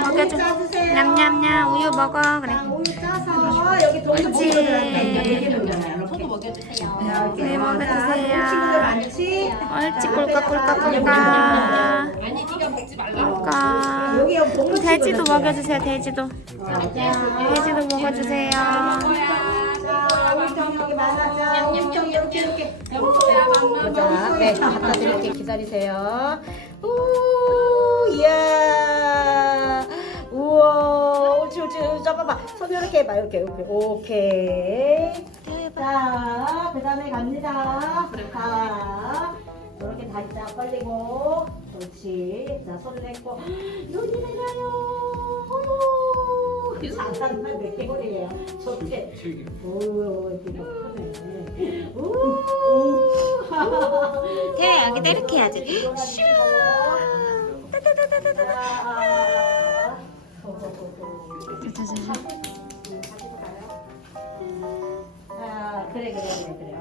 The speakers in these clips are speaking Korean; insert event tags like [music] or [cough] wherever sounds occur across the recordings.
먹여줘. 냠냠냠. 우유 먹어. 그래. 우유 짜서 여기 동전 옳지. 이렇게 먹여주세요. 네, 먹어주세요. 친구들 많지? 옳지. 꿀꺽 꿀꺽 꿀꺽. 돼지도. 먹여주세요. 돼지도. 돼지도 먹어주세요. 자, 네, 갖다 드릴게 기다리세요. 우, 이야. 잡아봐. 손 이렇게 해봐. 이렇게, 이렇게. 오케이. 자, 그 다음에 갑니다. 자, 이렇게 다리 쫙 벌리고. 그렇지. 자, 손 내고. 눈이 내려요. 어머. 사상만 몇 개월이에요. 좋대. 오, 이렇게 크네. 오. 태 여기다 이렇게 해야지. 슈. 아,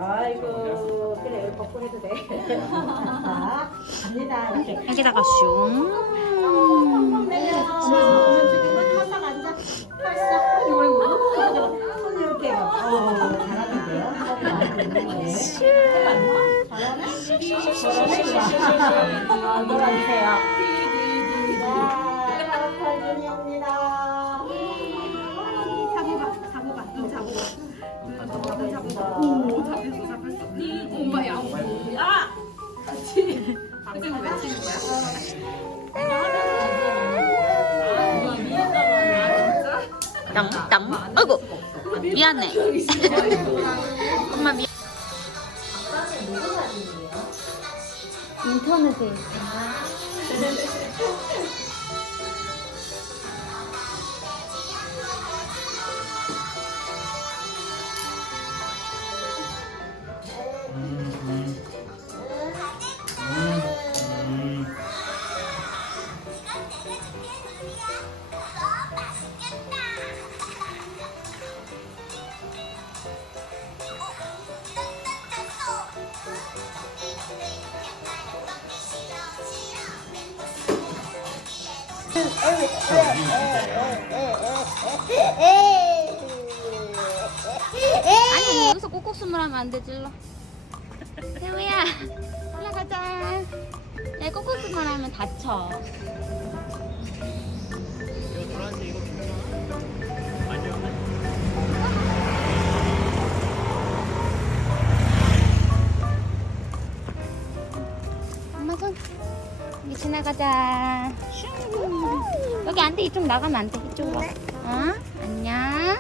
아이고, 그래, 이거 벗고 해도 돼. 자, 갑니다. 이렇게. 여기다가 슝. 어, 잘하는데요? 잘하네? 땅 땅. 아이고. 미안해. [laughs] 엄마 미. 인터넷에. 아니 여기서 꼭꼭 숨을 하면 안 되지 일로 태우야 올라가자. 야 꼭꼭 숨을 하면 다쳐. 엄마 손 여기 지나가자. 슝. 여기 안 돼 이쪽 나가면 안 돼. 이쪽으로 와. 어? 안녕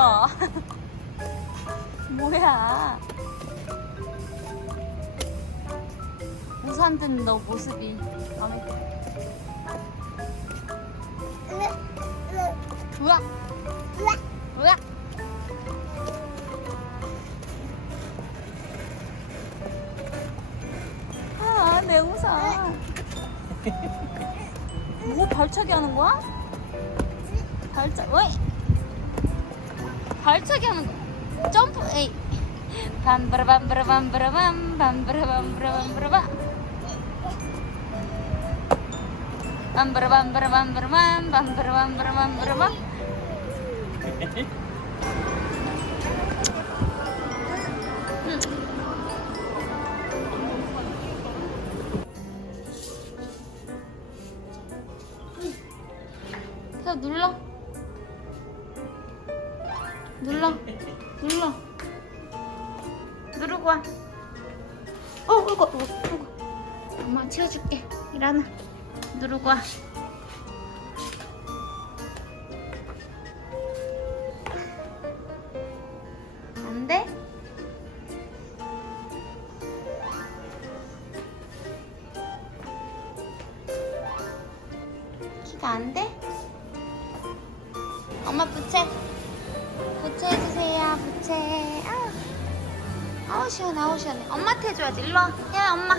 뭐야? [laughs] 뭐야? 우산 든 너 모습이 마음에 들어. 우와! 우와! 아, 내 우산. 뭐 발차기 하는 거야? 발차, 왜? 발차기 하는 거. 점프, 에이. 밤브라밤브라밤브라밤, 밤브라밤브라밤브라밤. 밤브라밤브라밤브라밤, 밤브라밤브라밤브라밤. [laughs] 눌러 누르고 와 어, 이거, 이거, 이거. 엄마 치워줄게. 일어나. 누르고 와. 안 돼? 키가 안 돼? 엄마 부채. 부채 해주세요, 아. 아우 시원해 아우 시원해. 엄마한테 해줘야지 일로 와. 야, 엄마.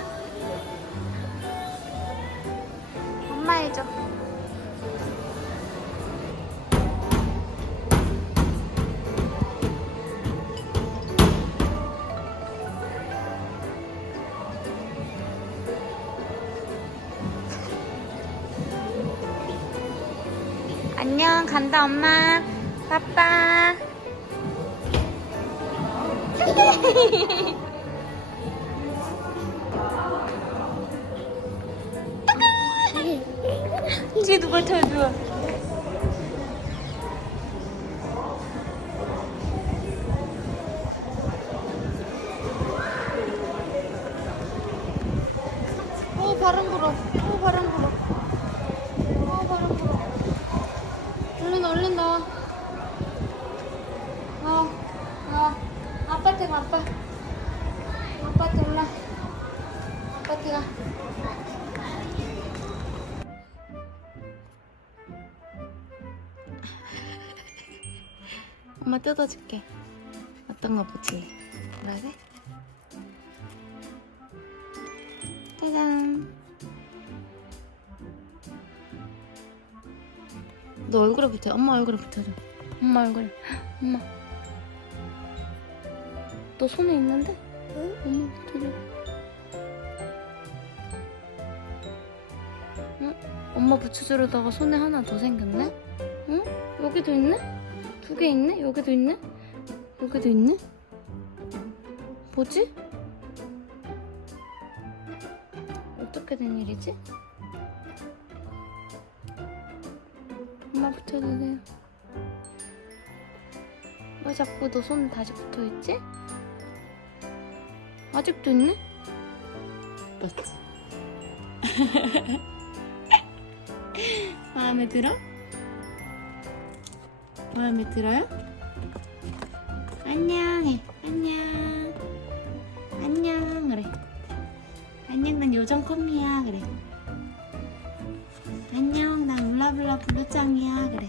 엄마 해줘. 안녕 간다 엄마. 빠빠 [laughs] 뒤에 누가 아빠. 아파트 올라. 아파트 가. 엄마 뜯어줄게. 어떤 거 붙일래? 그래? 짜잔. 너 얼굴에 붙여. 엄마 얼굴에 붙여줘. 엄마 얼굴에. 헉, [gasps] 엄마. 너 손에 있는데? 응? 엄마 붙여줘. 응? 엄마 붙여주려다가 손에 하나 더 생겼네? 응? 여기도 있네? 두 개 있네? 여기도 있네? 여기도 있네? 뭐지? 어떻게 된 일이지? 엄마 붙여주세요. 왜 자꾸 너 손 다시 붙어있지? 아직도 있네? 맞지? [laughs] 마음에 들어? 마음에 들어요? 안녕해. 안녕. 안녕. 그래. 안녕. 난 요정 컴미야. 그래. 안녕. 난 울라블라 블루짱이야. 그래.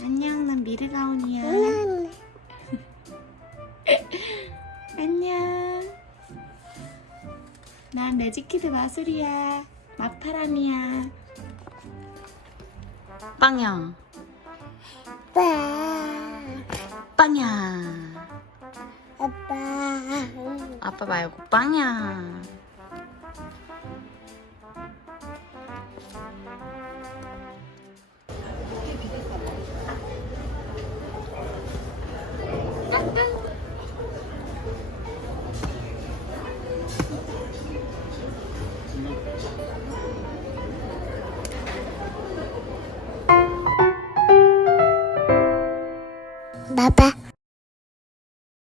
안녕. 난 미르가온이야. 안녕. 난 매직키드 마술이야. 마파람이야. 빵야. 빵야. 아빠. 아빠 말고 빵야. 봐봐.